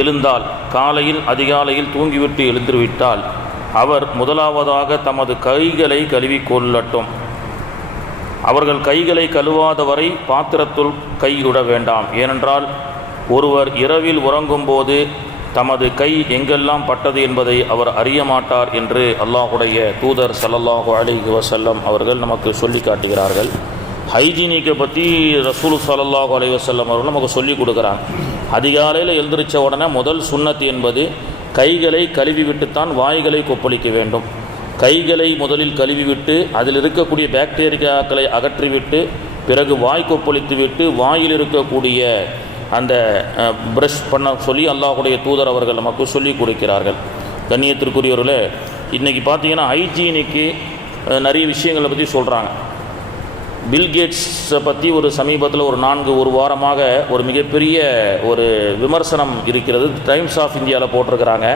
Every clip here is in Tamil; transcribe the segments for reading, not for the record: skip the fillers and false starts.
எழுந்தால், காலையில் அதிகாலையில் தூங்கிவிட்டு எழுந்துவிட்டால் அவர் முதலாவதாக தமது கைகளை கழுவிக்கொள்ளட்டும். அவர்கள் கைகளை கழுவாத வரை பாத்திரத்துள் கையிட வேண்டாம். ஏனென்றால் ஒருவர் இரவில் உறங்கும்போது தமது கை எங்கெல்லாம் பட்டது என்பதை அவர் அறிய மாட்டார் என்று அல்லாஹுடைய தூதர் ஸல்லல்லாஹு அலைஹி வஸல்லம் அவர்கள் நமக்கு சொல்லி காட்டுகிறார்கள். ஹைஜீனிக்கை பற்றி ரசூல் ஸல்லல்லாஹு அலைஹி வஸல்லம் அவர்கள் நமக்கு சொல்லி கொடுக்குறாங்க. அதிகாலையில் எழுந்திரிச்ச உடனே முதல் சுன்னத் என்பது கைகளை கழுவிவிட்டுத்தான் வாய்களை கொப்பளிக்க வேண்டும். கைகளை முதலில் கழுவிவிட்டு அதில் இருக்கக்கூடிய பாக்டீரியாக்களை அகற்றிவிட்டு பிறகு வாய் கொப்பளித்து விட்டு வாயில் இருக்கக்கூடிய அந்த ப்ரஷ் பண்ண சொல்லி அல்லாஹுடைய தூதர் அவர்கள் நமக்கு சொல்லி கொடுக்கிறார்கள். கண்ணியத்திற்குரியவர்களே, இன்றைக்கி பார்த்தீங்கன்னா ஹைஜீனிக்கு நிறைய விஷயங்களை பற்றி சொல்கிறாங்க. பில்கேட்ஸை பற்றி ஒரு சமீபத்தில் ஒரு வாரமாக ஒரு மிகப்பெரிய ஒரு விமர்சனம் இருக்கிறது. டைம்ஸ் ஆஃப் இந்தியாவில் போட்டிருக்கிறாங்க.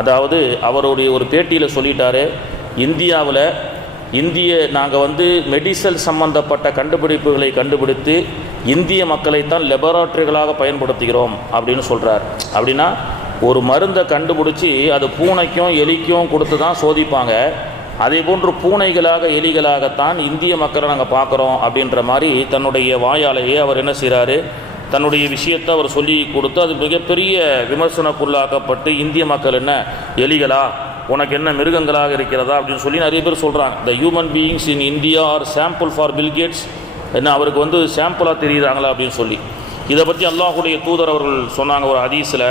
அதாவது அவருடைய ஒரு பேட்டியில் சொல்லிட்டாரு, நாங்கள் மெடிசல் சம்பந்தப்பட்ட கண்டுபிடிப்புகளை கண்டுபிடித்து இந்திய மக்களைத்தான் லெபராட்டரிகளாக பயன்படுத்துகிறோம் அப்படின்னு சொல்கிறார். அப்படின்னா ஒரு மருந்தை கண்டுபிடிச்சி அது பூனைக்கும் எலிக்கும் கொடுத்து தான் சோதிப்பாங்க. அதே போன்று பூனைகளாக எலிகளாகத்தான் இந்திய மக்களை நாங்கள் பார்க்குறோம் அப்படின்ற மாதிரி தன்னுடைய வாயாலேயே அவர் என்ன செய்கிறாரு, தன்னுடைய விஷயத்தை அவர் சொல்லி கொடுத்து அது மிகப்பெரிய விமர்சனக்குள்ளாக்கப்பட்டு இந்திய மக்கள் என்ன எலிகளா, உனக்கு என்ன மிருகங்களாக இருக்கிறதா அப்படின்னு சொல்லி நிறைய பேர் சொல்கிறாங்க. The human beings in India are sample for Bill Gates, என்ன அவருக்கு சாம்பிளாக தெரியுறாங்களா அப்படின்னு சொல்லி இதை பற்றி அல்லாஹுடைய தூதர் அவர்கள் சொன்னாங்க. ஒரு ஹதீஸில்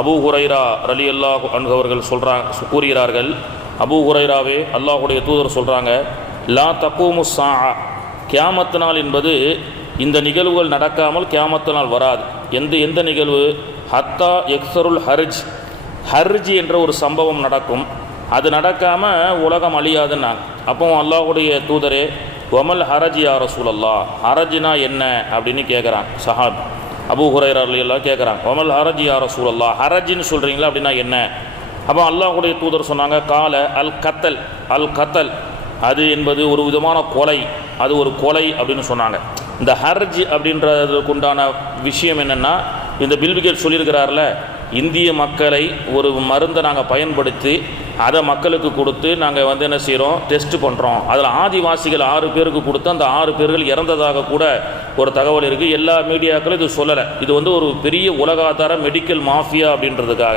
அபூ ஹுரைரா ரலியல்லாஹு அன்ஹு அவர்கள் கூறுகிறார்கள், அபூ ஹுரைராவே அல்லாஹுடைய தூதர் சொல்கிறாங்க, லா தக்கூமு ஸாஅ, கியாமத்து நாள் என்பது இந்த நிகழ்வுகள் நடக்காமல் கியாமத்து நாள் வராது. எந்த நிகழ்வு? ஹத்தா எக்ஸருல் ஹர்ஜ் என்ற ஒரு சம்பவம் நடக்கும். அது நடக்காமல் உலகம் அழியாதுன்னாங்க. அப்போ அல்லாஹுடைய தூதரே, ஒமல் ஹரஜ் யா ரசூலல்லாஹ், ஹரஜ்னா என்ன அப்படின்னு கேட்குறாங்க. சஹாப் அபூ ஹுரைரா ரலியல்லாஹு கேட்குறாங்க, ஒமல் ஹரஜ் யா ரசூலல்லாஹ், ஹரஜ்னு சொல்கிறீங்களா அப்படின்னா என்ன? அப்போ அல்லாஹுடைய தூதர் சொன்னாங்க, கால அல் கத்தல், அது என்பது ஒரு விதமான கொலை, அது ஒரு கொலை அப்படின்னு சொன்னாங்க. இந்த ஹர்ஜ் அப்படின்றதுக்கு உண்டான விஷயம் என்னென்னா, இந்த பில்கேட்ஸ் சொல்லியிருக்கிறார்ல, இந்திய மக்களை ஒரு மருந்தை நாங்கள் பயன்படுத்தி அதை மக்களுக்கு கொடுத்து நாங்கள் என்ன செய்கிறோம், டெஸ்ட் பண்ணுறோம். அதில் ஆதிவாசிகள் 6 பேருக்கு கொடுத்து அந்த 6 பேர்கள் இறந்ததாக கூட ஒரு தகவல் இருக்குது. எல்லா மீடியாக்களும் இது சொல்லலை. இது ஒரு பெரிய உலகாதார மெடிக்கல் மாஃபியா அப்படின்றதுக்காக.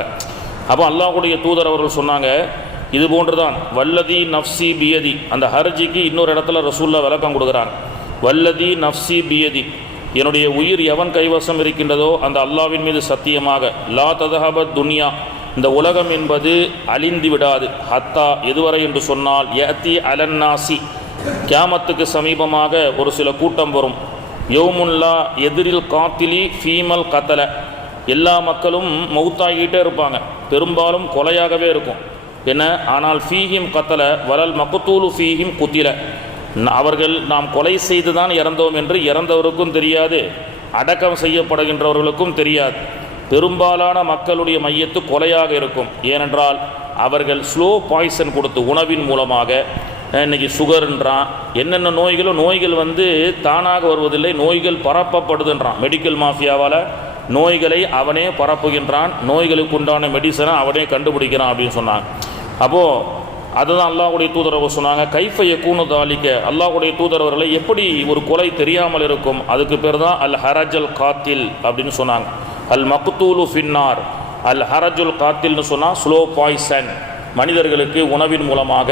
அப்போ அல்லாஹுடைய தூதர் அவர்கள் சொன்னாங்க, இது போன்று தான் வல்லதி நஃப்சி பியதி, அந்த ஹர்ஜிக்கு இன்னொரு இடத்துல ரசூல்லா விளக்கம் கொடுக்குறாங்க. வல்லதி நஃப்சி பியதி, என்னுடைய உயிர் எவன் கைவசம் இருக்கின்றதோ அந்த அல்லாவின் மீது சத்தியமாக, லா ததஹபத் துன்யா, இந்த உலகம் என்பது அழிந்து விடாது, ஹத்தா எதுவரை என்று சொன்னால், யத்தி அலன்னாசி, கியாமத்துக்கு சமீபமாக ஒரு சில கூட்டம் வரும், யௌமுல்லா எதிரில் காத்திலி ஃபீமல் கத்தல, எல்லா மக்களும் மௌத்தாகிட்டே இருப்பாங்க, பெரும்பாலும் கொலையாகவே இருக்கும். என்ன? ஆனால் ஃபீஹிம் கத்தல வலல் மக்குத்தூலு ஃபீஹிம் குத்தில, அவர்கள் நாம் கொலை செய்து தான் இறந்தோம் என்று இறந்தவருக்கும் தெரியாது, அடக்கம் செய்யப்படுகின்றவர்களுக்கும் தெரியாது. பெரும்பாலான மக்களுடைய மையத்து கொலையாக இருக்கும். ஏனென்றால் அவர்கள் ஸ்லோ பாய்சன் கொடுத்து உணவின் மூலமாக, இன்றைக்கி சுகர்ன்றான், என்னென்ன நோய்கள் தானாக வருவதில்லை, நோய்கள் பரப்பப்படுதுன்றான். மெடிக்கல் மாஃபியாவால் நோய்களை அவனே பரப்புகின்றான், நோய்களுக்கு உண்டான மெடிசனை அவனே கண்டுபிடிக்கிறான் அப்படின்னு சொன்னாங்க. அப்போது அதுதான் அல்லாஹுடைய தூதரவர் சொன்னாங்க, கைஃப யகூனு தாலிக, அல்லாஹுடைய தூதரவர்களை எப்படி ஒரு கொலை தெரியாமல் இருக்கும்? அதுக்கு பேர் தான் அல் ஹரஜல் காத்தில் அப்படின்னு சொன்னாங்க. அல் மக்தூலு ஃபின்னார், அல் ஹரஜுல் காத்தில்னு சொன்னால் ஸ்லோ பாய்சன், மனிதர்களுக்கு உணவின் மூலமாக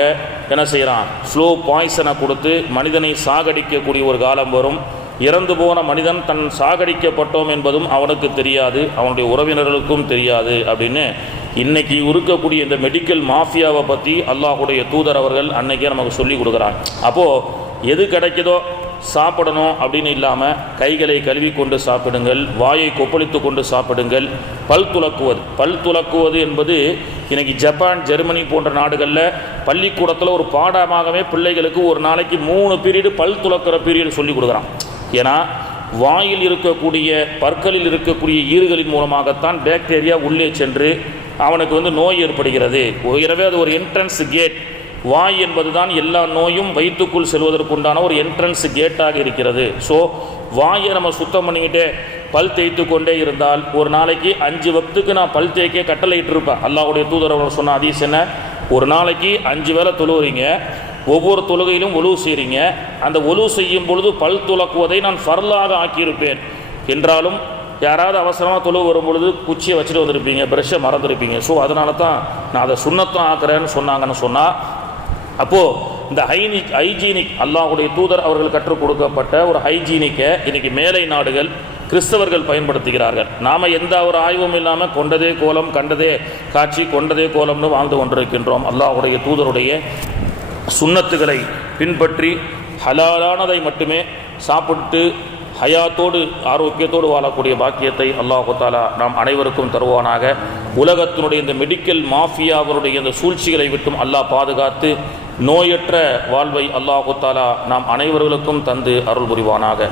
என்ன செய்கிறான், ஸ்லோ பாய்சனை கொடுத்து மனிதனை சாகடிக்கக்கூடிய ஒரு காலம் வரும். இறந்து போன மனிதன் தன் சாகடிக்கப்பட்டோம் என்பதும் அவனுக்கு தெரியாது, அவனுடைய உறவினர்களுக்கும் தெரியாது அப்படின்னு இன்றைக்கி இருக்கக்கூடிய இந்த மெடிக்கல் மாஃபியாவை பற்றி அல்லாஹுடைய தூதர் அவர்கள் அன்றைக்கே நமக்கு சொல்லி கொடுக்குறாங்க. அப்போது எது கிடைக்குதோ சாப்பிடணும் அப்படின்னு இல்லாமல் கைகளை கழுவி கொண்டு சாப்பிடுங்கள், வாயை கொப்பளித்து கொண்டு சாப்பிடுங்கள். பல் துலக்குவது என்பது இன்றைக்கி ஜப்பான், ஜெர்மனி போன்ற நாடுகளில் பள்ளிக்கூடத்தில் ஒரு பாடமாகவே பிள்ளைகளுக்கு ஒரு நாளைக்கு 3 பீரியடு பல் துலக்கிற பீரியடு சொல்லி கொடுக்குறான். ஏன்னா வாயில் இருக்கக்கூடிய பற்களில் இருக்கக்கூடிய ஈறுகளின் மூலமாகத்தான் பாக்டீரியா உள்ளே சென்று அவனுக்கு நோய் ஏற்படுகிறது. எனவே அது ஒரு என்ட்ரன்ஸ் கேட். வாய் என்பது தான் எல்லா நோயும் வயிற்றுக்குள் செல்வதற்குண்டான ஒரு என்ட்ரன்ஸ் கேட்டாக இருக்கிறது. ஸோ வாயை நம்ம சுத்தம் பண்ணிக்கிட்டே பல் தேய்த்து கொண்டே இருந்தால் ஒரு நாளைக்கு 5 வக்துக்கு நான் பல் தேய்க்க கட்டளையிட்டு இருப்பேன். அல்லாஹ்வுடைய தூதர் அவர்கள் சொன்ன ஹதீஸ் என்ன, ஒரு நாளைக்கு 5 வேளை தொழுகிறீங்க, ஒவ்வொரு தொழுகையிலும் ஒலு செய்கிறீங்க, அந்த ஒலு செய்யும் பொழுது பல் துலக்குவதை நான் ஃபர்லாக ஆக்கியிருப்பேன். என்றாலும் யாராவது அவசரமாக தொழு வரும்பொழுது குச்சியை வச்சுட்டு வந்திருப்பீங்க, ப்ரெஷ்ஷை மறந்துருப்பீங்க. ஸோ அதனால தான் நான் அதை சுண்ணத்தான் ஆக்குறேன்னு சொன்னாங்கன்னு சொன்னால், அப்போது இந்த ஹைஜீனிக் அல்லாஹ்வுடைய தூதர் அவர்கள் கற்றுக் கொடுக்கப்பட்ட ஒரு ஹைஜீனிக்கை இன்றைக்கி மேலை நாடுகள் கிறிஸ்தவர்கள் பயன்படுத்துகிறார்கள். நாம் எந்த ஒரு ஆய்வும் இல்லாமல் கொண்டதே கோலம் கண்டதே காட்சி கொண்டதே கோலம்னு வாழ்ந்து கொண்டிருக்கின்றோம். அல்லாஹ்வுடைய தூதருடைய சுன்னத்துகளை பின்பற்றி ஹலாலானதை மட்டுமே சாப்பிட்டு ஹயாத்தோடு ஆரோக்கியத்தோடு வாழக்கூடிய பாக்கியத்தை அல்லாஹ் தஆலா நாம் அனைவருக்கும் தருவானாக. உலகத்தினுடைய இந்த மெடிக்கல் மாஃபியாவருடைய இந்த சூழ்ச்சிகளை விட்டும் அல்லாஹ் பாதுகாத்து நோயற்ற வாழ்வை அல்லாஹ் தஆலா நாம் அனைவர்களுக்கும் தந்து அருள் புரிவானாக.